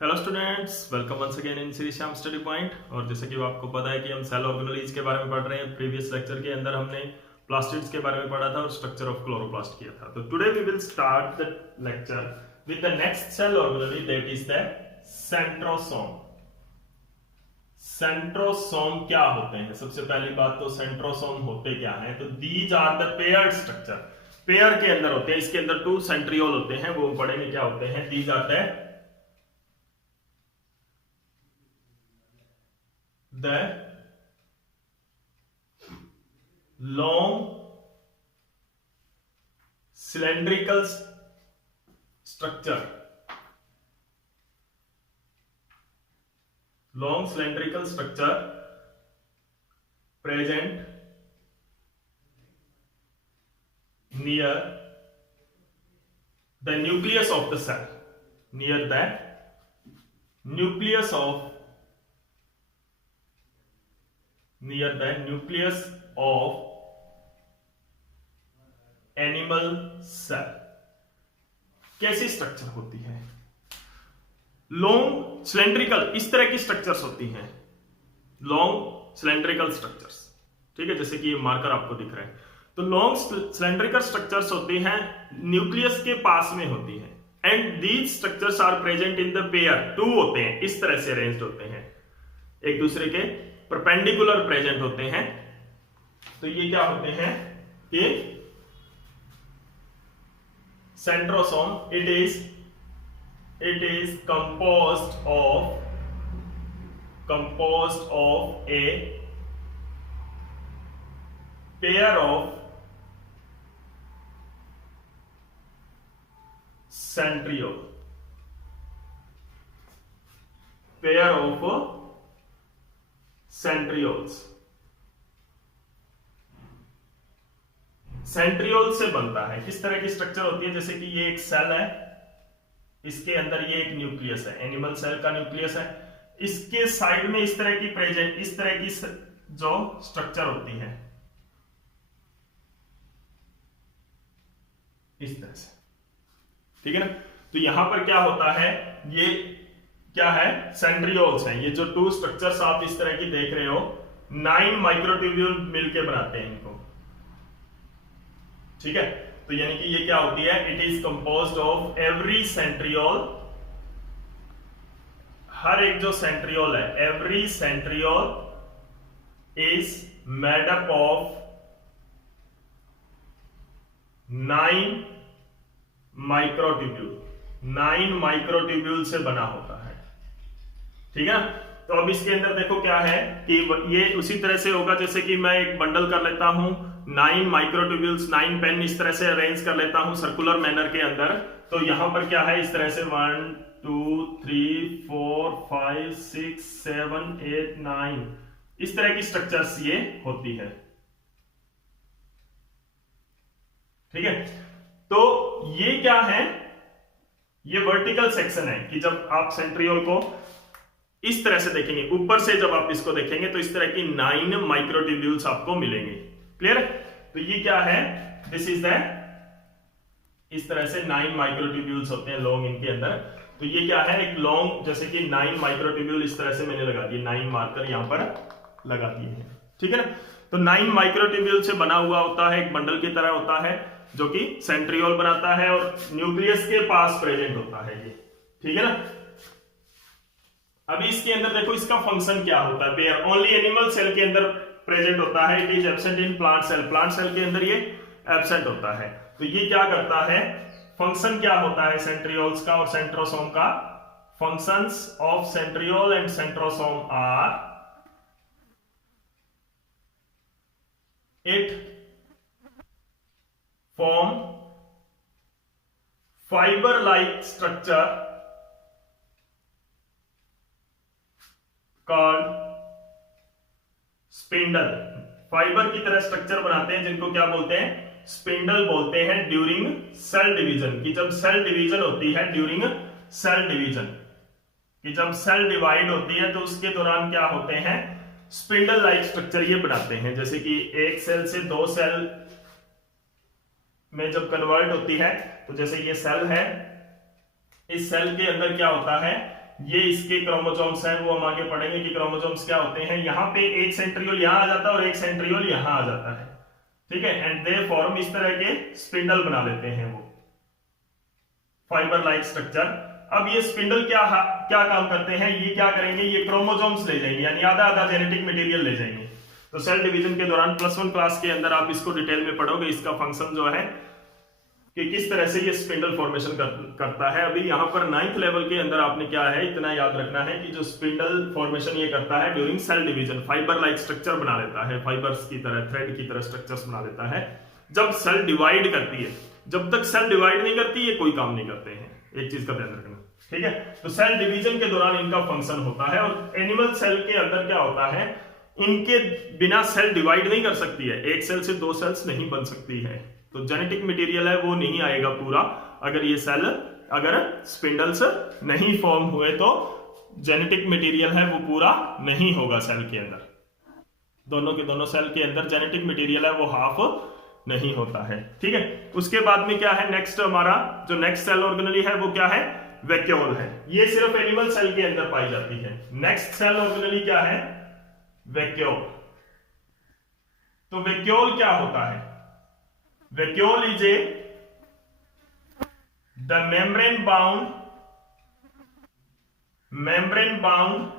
Hello students, welcome once again in Shri Shyam study point. और जैसे कि आपको पता है कि हम सेल ऑर्गेनेल्स के बारे में पढ़ रहे हैं। प्रीवियस लेक्चर के अंदर हमने प्लास्टिड्स के बारे में पढ़ा था और स्ट्रक्चर ऑफ क्लोरोप्लास्ट किया था। तो today we will start the lecture with the next cell organelle, that is the centrosome. Centrosome क्या होते हैं? सबसे पहली बात तो सेंट्रोसोम होते क्या हैं? तो these are the paired structure. Pair के अंदर होते हैं, इसके अंदर 2 सेंट्रियोल होते हैं, वो पढ़ेंगे क्या होते हैं। These are the long cylindrical structure, long cylindrical structure present near the nucleus of the cell, near the nucleus of animal cell. कैसी स्ट्रक्चर होती है? लॉन्ग सिलेंड्रिकल, इस तरह की स्ट्रक्चर्स होती हैं, लॉन्ग सिलेंड्रिकल स्ट्रक्चर्स। ठीक है, जैसे कि ये मार्कर आपको दिख रहा है। तो लॉन्ग सिलेंड्रिकल स्ट्रक्चर्स होती हैं, न्यूक्लियस के पास में होती हैं। And these structures are present in the pair, 2 होते हैं, इस तरह से अरेंज्ड होते हैं, एक दूसरे के परपेंडिकुलर प्रेजेंट होते हैं। तो ये क्या होते हैं? ये centrosome, it is composed of a pair of centriole, centrioles. Centriole से बनता है। किस तरह की स्ट्रक्चर होती है? जैसे कि ये एक सेल है, इसके अंदर ये एक न्यूक्लियस है, एनिमल सेल का न्यूक्लियस है। इसके साइड में इस तरह की जो स्ट्रक्चर होती है, इस तरह से। ठीक है ना? तो यहां पर क्या होता है, ये क्या है? सेंट्रियोल्स हैं। ये जो 2 स्ट्रक्चर्स आप इस तरह की देख रहे हो, 9 माइक्रोट्यूब्यूल मिलकर बनाते हैं इनको। ठीक है, तो यानी कि ये क्या होती है? It is composed of every centriole, हर एक जो सेंट्रियोल है, every centriole is made up of 9 microtubule, 9 microtubule से बना होता है। ठीक है, तो अब इसके अंदर देखो क्या है कि ये उसी तरह से होगा जैसे कि मैं एक बंडल कर लेता हूं, 9 माइक्रोट्यूब्यूल्स, 9 पेन इस तरह से अरेंज कर लेता हूं सर्कुलर मैनर के अंदर। तो यहां पर क्या है? इस तरह से 1 2 3 4 5 6 7 8 9 इस तरह की स्ट्रक्चर्स ये होती है। ठीक है, तो ये क्या है? ये वर्टिकल सेक्शन है कि जब आप सेंट्रियोल को इस तरह से देखेंगे, ऊपर से जब आप इसको देखेंगे तो इस तरह की 9 माइक्रोट्यूब्यूल्स आपको मिलेंगे। क्लियर? तो ये क्या है? दिस इज द, इस तरह से 9 माइक्रोट्यूब्यूल्स होते हैं लॉन्ग इनके अंदर। तो ये क्या है? एक लॉन्ग, जैसे कि 9 माइक्रोट्यूब्यूल इस तरह से मैंने लगा दिए, 9 मार्कर यहां पर लगा दिए हैं। ठीक है ना? तो 9 माइक्रोट्यूब्यूल से बना हुआ होता है, एक बंडल की तरह होता है, जो कि सेंट्रियोल बनाता है और न्यूक्लियस के पास प्रेजेंट होता है ये। ठीक है ना? अभी इसके अंदर देखो इसका फंक्शन क्या होता है। पेयर ओनली एनिमल सेल के अंदर प्रेजेंट होता है, it is absent in plant cell, plant cell के अंदर ये एब्सेंट होता है। तो ये क्या करता है? फंक्शन क्या होता है सेंट्रियोल्स का और सेंट्रोसोम का? Functions of centriole and centrosome are, it form fibre like structure called spindle. Fibre की तरह स्ट्रक्चर बनाते हैं जिनको क्या बोलते हैं? स्पिंडल बोलते हैं। ड्यूरिंग सेल डिवीजन, कि जब सेल डिवीजन होती है, ड्यूरिंग सेल डिवीजन, कि जब सेल डिवाइड होती है तो उसके दौरान क्या होते हैं? स्पिंडल लाइक स्ट्रक्चर ये बनाते हैं। जैसे कि एक सेल से 2 सेल में जब कन्वर्ट होती है, तो जैसे ये सेल है, इस सेल के अंदर क्या होता है, ये इसके क्रोमोसोम्स हैं, वो हम आगे पढ़ेंगे कि क्रोमोसोम्स क्या होते हैं। यहाँ पे एक सेंट्रियोल यहां आ जाता है और एक सेंट्रियोल यहां आ जाता है, ठीक है, एंड दे फॉर्म इस तरह के स्पिंडल बना लेते हैं वो फाइबर लाइक स्ट्रक्चर। अब ये स्पिंडल क्या काम करते हैं, ये क्या करेंगे, ये क्रोमोसोम्स ले जाएंगे, यानी आधा आधा जेनेटिक मटेरियल ले जाएंगे। तो सेल डिवीजन के दौरान +1 क्लास के अंदर आप इसको डिटेल में पढ़ोगे, इसका फंक्शन जो है कि किस तरह से ये स्पिंडल फॉर्मेशन करता है। अभी यहाँ पर 9th लेवल के अंदर आपने क्या है, इतना याद रखना है कि जो स्पिंडल फॉर्मेशन ये करता है during cell division, fibre like structure बना लेता है, फाइबर्स की तरह, थ्रेड की तरह स्ट्रक्चर्स बना लेता है जब सेल डिवाइड करती है। जब तक सेल डिवाइड नहीं करती, ये कोई काम नहीं करते हैं, एक चीज का ध्यान रखना, ठीक है। तो सेल डिवीजन के दौरान इनका फंक्शन होता है। और एनिमल सेल के अंदर क्या होता है, इनके बिना सेल डिवाइड नहीं कर सकती है, एक सेल से 2 सेल्स नहीं बन सकती है, तो जेनेटिक मटेरियल है वो नहीं आएगा पूरा। अगर ये सेल, अगर स्पिंडल्स नहीं फॉर्म हुए तो जेनेटिक मटेरियल है वो पूरा नहीं होगा सेल के अंदर। दोनों के दोनों सेल के अंदर जेनेटिक मटेरियल है वो हाफ नहीं होता है, ठीक है। उसके बाद में क्या है, नेक्स्ट हमारा जो नेक्स्ट सेल ऑर्गेनेली है वो क्या है, वैक्यूल है। ये सिर्फ एनिमल सेल के अंदर पाई जाती है। नेक्स्ट सेल ऑर्गेनेली क्या है, वैक्यूल। तो वैक्यूल क्या होता है, vacuole is a the membrane bound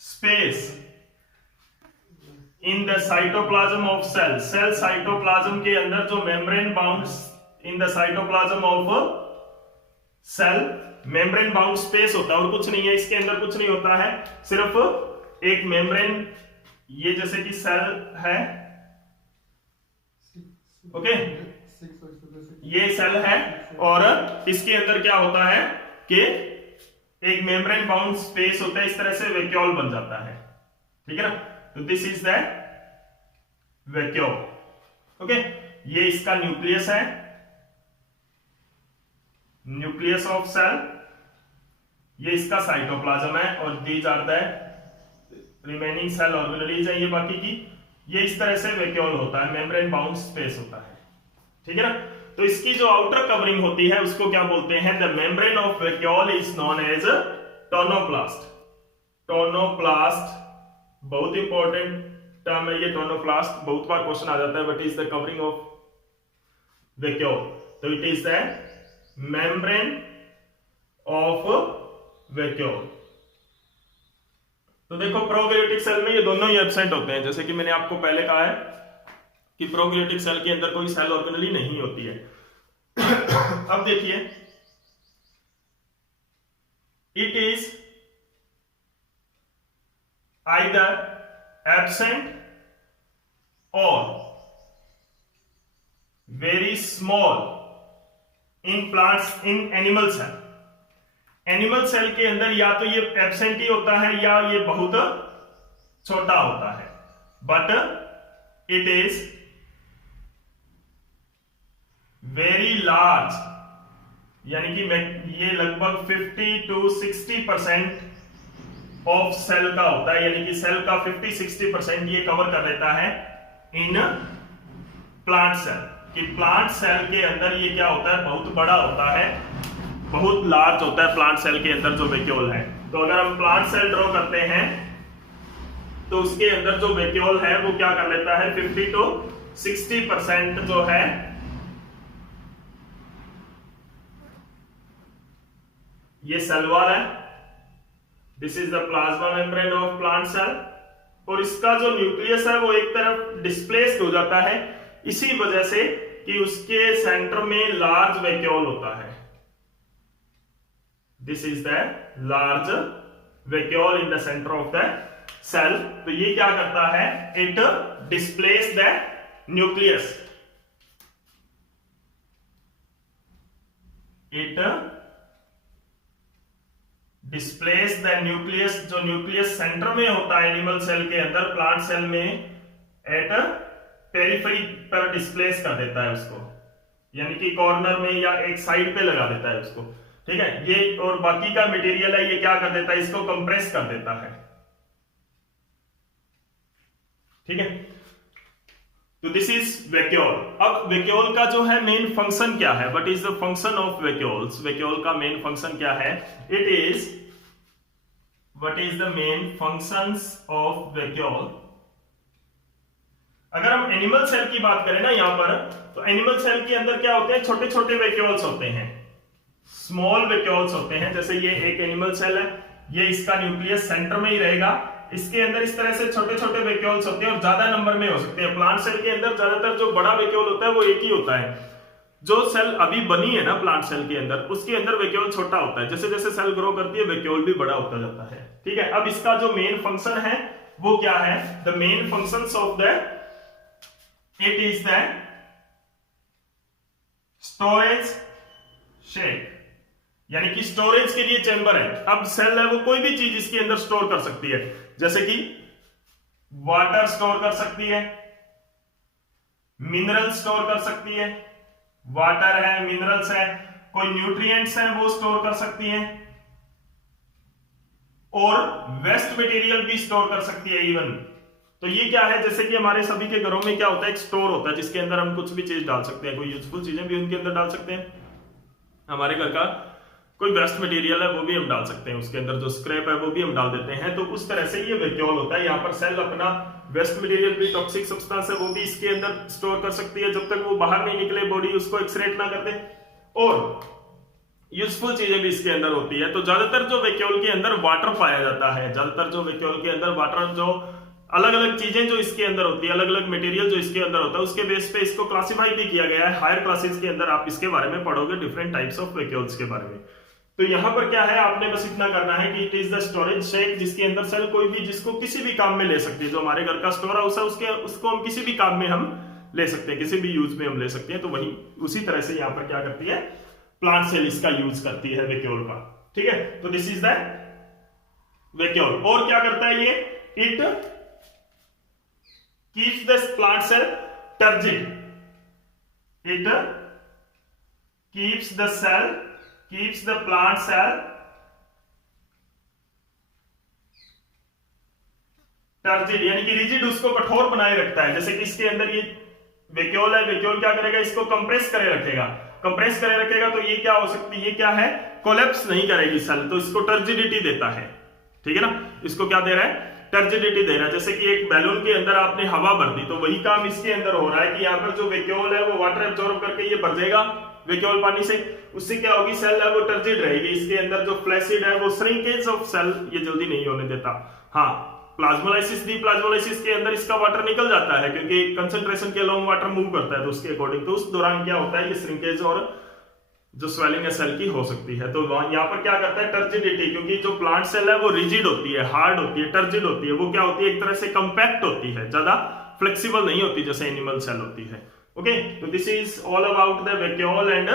space in the cytoplasm of cell। Cell cytoplasm के अंदर जो membrane bound in the cytoplasm of cell, membrane bound space होता है और कुछ नहीं है, इसके अंदर कुछ नहीं होता है, सिर्फ एक मेम्ब्रेन, ये जैसे कि सेल है, ओके, ये सेल है और इसके अंदर क्या होता है कि एक मेम्ब्रेन बाउंड स्पेस होता है, इस तरह से वैक्यूल बन जाता है, ठीक है ना। तो this is the vacuole, okay. ये इसका न्यूक्लियस है, न्यूक्लियस ऑफ सेल, ये इसका साइटोप्लाज्म है और these are the remaining cell organelles है ये बाकी की। ये इस तरह से वैक्यूल होता है, मेम्ब्रेन बाउंड स्पेस होता है, ठीक है ना। तो इसकी जो आउटर कवरिंग होती है उसको क्या बोलते हैं, the membrane of vacuole is known as tonoplast. Tonoplast बहुत इंपॉर्टेंट टर्म है ये, टोनोप्लास्ट बहुत बार क्वेश्चन आ जाता है, what is the covering of vacuole. तो it is the membrane of vacuole. तो देखो प्रोकैरियोटिक सेल में ये दोनों ही एब्सेंट होते हैं, जैसे कि मैंने आपको पहले कहा है कि प्रोकैरियोटिक सेल के अंदर कोई सेल ऑर्गेनेली नहीं होती है। अब देखिए, इट इज आइदर एब्सेंट और very small in plants, in animal cell. Animal cell के अंदर या तो ये एब्सेंट ही होता है या ये बहुत छोटा होता है, but it is very large, यानी कि ये लगभग 50 to 60% ऑफ सेल का होता है, यानी कि सेल का 50-60% ये कवर कर लेता है इन प्लांट सेल। कि प्लांट सेल के अंदर ये क्या होता है, बहुत बड़ा होता है, बहुत लार्ज होता है प्लांट सेल के अंदर जो वैक्यूल है। तो अगर हम प्लांट सेल ड्रॉ करते हैं तो उसके अंदर जो वैक्यूल है वो क्या कर लेता है, 50 to 60% जो है ये सेल वॉल है, this is the plasma membrane of plant cell. और इसका जो न्यूक्लियस है वो एक तरफ डिस्प्लेस्ड हो जाता है, इसी वजह से कि उसके सेंटर में लार्ज वैक्यूल होता है। This is the large vacuole in the centre of the cell. तो ये क्या करता है, it displace the nucleus, it displace the nucleus. जो न्यूक्लियस सेंटर में होता है एनिमल सेल के अंदर, प्लांट सेल में एट पेरिफेरी पर डिस्प्लेस कर देता है उसको, यानी कि कॉर्नर में या एक साइड पे लगा देता है उसको, ठीक है। ये और बाकी का मटेरियल है ये क्या कर देता है, इसको कंप्रेस कर देता है, ठीक है। तो दिस इज वैक्यूल। अब वैक्यूल का जो है मेन फंक्शन क्या है, what is the function of vacuoles, vacuole का मेन फंक्शन क्या है, it is what is the main functions of vacuole. अगर हम एनिमल सेल की बात करें ना यहां पर, तो एनिमल सेल के अंदर क्या होते हैं, छोटे छोटे वैक्यूल्स होते हैं, स्मॉल वैक्यूल्स होते हैं। जैसे ये एक एनिमल सेल है, ये इसका न्यूक्लियस सेंटर में ही रहेगा, इसके अंदर इस तरह से छोटे छोटे वैक्यूल्स होते हैं और ज्यादा नंबर में हो सकते हैं। प्लांट सेल के अंदर ज्यादातर जो बड़ा वैक्यूल होता है वो एक ही होता है। जो सेल अभी बनी है ना प्लांट सेल के अंदर, उसके अंदर वैक्यूल छोटा होता है, जैसे जैसे सेल ग्रो करती है वैक्यूल भी बड़ा होता जाता है। ठीक है, अब इसका जो मेन फंक्शन है वो क्या है, the main functions of the it is the storage shed, यानी कि स्टोरेज के लिए चेंबर है। अब सेल है वो कोई भी चीज इसके अंदर स्टोर कर सकती है, जैसे कि वाटर स्टोर कर सकती है, मिनरल स्टोर कर सकती है, वाटर है, मिनरल्स है, कोई न्यूट्रिएंट्स है वो स्टोर कर सकती है, और वेस्ट मटेरियल भी स्टोर कर सकती है इवन। तो ये क्या है, जैसे कि हमारे सभी के घरों में क्या होता है, एक स्टोर होता है जिसके अंदर हम कुछ भी चीज डाल सकते हैं, कोई यूजफुल चीजें भी उनके अंदर डाल सकते हैं। हमारे घर का कोई वेस्ट मटेरियल है वो भी हम डाल सकते हैं, उसके अंदर जो स्क्रैप है वो भी हम डाल देते हैं। तो उस तरह से ये वैक्यूल होता है। यहाँ पर सेल अपना वेस्ट मटेरियल भी, टॉक्सिक सब्सटेंस है वो भी इसके अंदर स्टोर कर सकती है, जब तक वो बाहर नहीं निकले, बॉडी उसको एक्सक्रेट ना कर दे, और यूजफुल चीजें भी इसके अंदर होती है। तो ज्यादातर जो वैक्यूल के अंदर वाटर पाया जाता है, ज्यादातर जो वैक्यूल के अंदर वाटर, जो अलग अलग चीजें जो इसके अंदर होती है, अलग अलग मटेरियल जो इसके अंदर होता है, उसके बेस पे इसको क्लासिफाई भी किया गया है। हायर क्लासेस के अंदर आप इसके बारे में पढ़ोगे, डिफरेंट टाइप्स ऑफ वैक्यूल्स के बारे में। तो यहां पर क्या है, आपने बस इतना करना है कि it is the storage shed, जिसके अंदर सेल कोई भी जिसको किसी भी काम में ले सकती है। जो हमारे घर का स्टोर हाउस है उसको हम किसी भी काम में हम ले सकते हैं, किसी भी यूज में हम ले सकते हैं। तो वही उसी तरह से यहां पर क्या करती है, प्लांट सेल इसका यूज करती है वैक्यूल का। ठीक है, तो दिस इज द वैक्यूल। और क्या करता है ये, it keeps the plant cell turgid, it keeps the plant cell turgid, यानी कि रिजिड, उसको कठोर बनाए रखता है। जैसे कि इसके अंदर ये वैक्यूल है, वैक्यूल क्या करेगा, इसको कंप्रेस करे रखेगा, कंप्रेस करे रखेगा। तो ये क्या हो सकती है, ये क्या है, कोलैप्स नहीं करेगी सेल, तो इसको टर्जिडिटी देता है। ठीक है ना, इसको क्या दे रहा है, टर्जिडिटी दे रहा है। जैसे कि एक बैलून के अंदर आपने हवा भर दी, तो वही काम इसके अंदर हो रहा है कि यहाँ पर जो वैक्यूल है वो वाटर एब्जॉर्ब करके ये भर जाएगा वैक्यूल पानी से। उससे क्या होगी, सेल है वो टर्जिड रहेगी, इसके अंदर जो फ्लैसिड है वो श्रिंकेज ऑफ सेल ये जल्दी नहीं होने देता। हाँ, प्लाज्मोलाइसिस, डीप्लाज्मोलाइसिस के अंदर इसका वाटर निकल जाता है, क्योंकि कंसंट्रेशन के अलोंग वाटर मूव करता है, तो उसके अकॉर्डिंग। तो उस दौरान क्या होता है, ये श्रिंकेज और जो स्वेलिंग है सेल की हो सकती है। तो यहाँ पर क्या करता है, टर्जिडिटी, क्योंकि जो प्लांट सेल है वो रिजिड होती है, हार्ड होती है, टर्जिड होती है, वो क्या होती है, एक तरह से कंपैक्ट होती है, ज्यादा फ्लेक्सिबल नहीं होती जैसे एनिमल सेल होती है। ओके, तो this is all about the vacuole and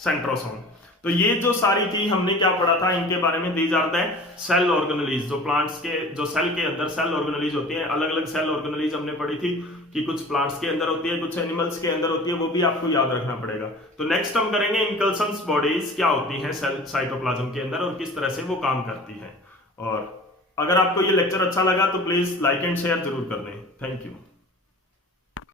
centrosome. तो ये जो सारी थी हमने क्या पढ़ा था, इनके बारे में दी जाता है सेल ऑर्गेनेलीज। जो प्लांट्स के, जो सेल के अंदर सेल ऑर्गेनेलीज होती है, अलग अलग सेल ऑर्गेनेलीज हमने पढ़ी थी कि कुछ प्लांट्स के अंदर होती है, कुछ एनिमल्स के अंदर होती है, वो भी आपको याद रखना पड़ेगा। तो नेक्स्ट हम करेंगे इनकल्सन्स बॉडीज क्या होती हैं सेल साइटोप्लाज्म के अंदर और किस तरह से वो काम करती है। और अगर आपको ये लेक्चर अच्छा लगा तो प्लीज लाइक एंड शेयर जरूर कर दें। Thank you.